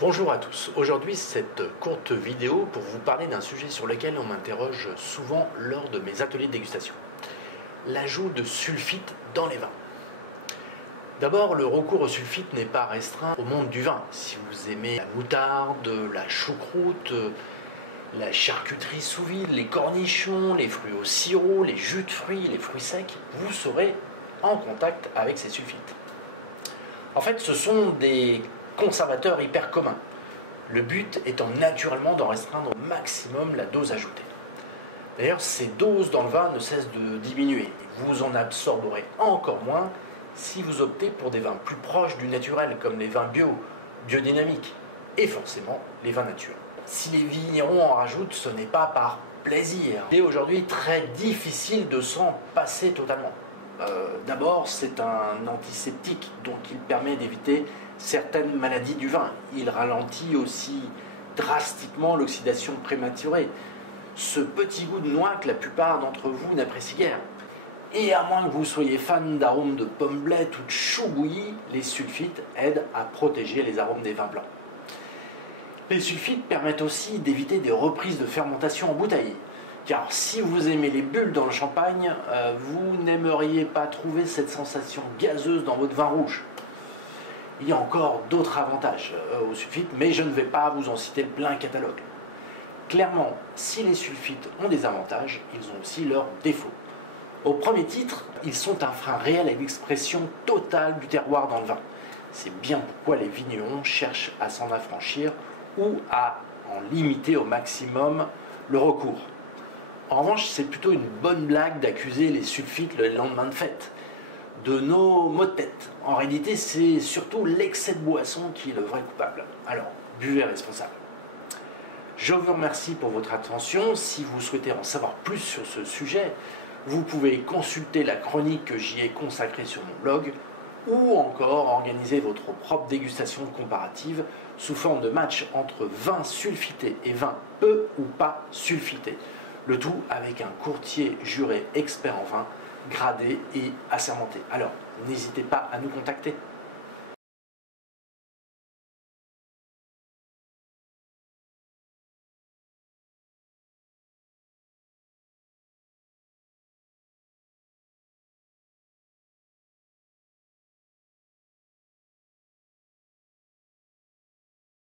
Bonjour à tous, aujourd'hui cette courte vidéo pour vous parler d'un sujet sur lequel on m'interroge souvent lors de mes ateliers de dégustation. L'ajout de sulfite dans les vins. D'abord, le recours au sulfite n'est pas restreint au monde du vin. Si vous aimez la moutarde, la choucroute, la charcuterie sous vide, les cornichons, les fruits au sirop, les jus de fruits, les fruits secs, vous serez en contact avec ces sulfites. En fait, ce sont des conservateurs hyper communs. Le but étant naturellement d'en restreindre au maximum la dose ajoutée. D'ailleurs, ces doses dans le vin ne cessent de diminuer. Vous en absorberez encore moins si vous optez pour des vins plus proches du naturel, comme les vins bio, biodynamiques, et forcément les vins nature. Si les vignerons en rajoutent, ce n'est pas par plaisir. Il est aujourd'hui très difficile de s'en passer totalement. D'abord, c'est un antiseptique, donc il permet d'éviter certaines maladies du vin. Il ralentit aussi drastiquement l'oxydation prématurée. Ce petit goût de noix que la plupart d'entre vous n'apprécient guère. Et à moins que vous soyez fan d'arômes de pomme blette ou de chou bouilli, les sulfites aident à protéger les arômes des vins blancs. Les sulfites permettent aussi d'éviter des reprises de fermentation en bouteille. Car si vous aimez les bulles dans le champagne, vous n'aimeriez pas trouver cette sensation gazeuse dans votre vin rouge. Il y a encore d'autres avantages aux sulfites, mais je ne vais pas vous en citer le plein catalogue. Clairement, si les sulfites ont des avantages, ils ont aussi leurs défauts. Au premier titre, ils sont un frein réel à l'expression totale du terroir dans le vin. C'est bien pourquoi les vignerons cherchent à s'en affranchir ou à en limiter au maximum le recours. En revanche, c'est plutôt une bonne blague d'accuser les sulfites le lendemain de fête de nos maux de tête. En réalité, c'est surtout l'excès de boisson qui est le vrai coupable. Alors, buvez responsable. Je vous remercie pour votre attention. Si vous souhaitez en savoir plus sur ce sujet, vous pouvez consulter la chronique que j'y ai consacrée sur mon blog ou encore organiser votre propre dégustation comparative sous forme de match entre vin sulfité et vin peu ou pas sulfité. Le tout avec un courtier juré expert en vin, gradé et assermenté. Alors, n'hésitez pas à nous contacter.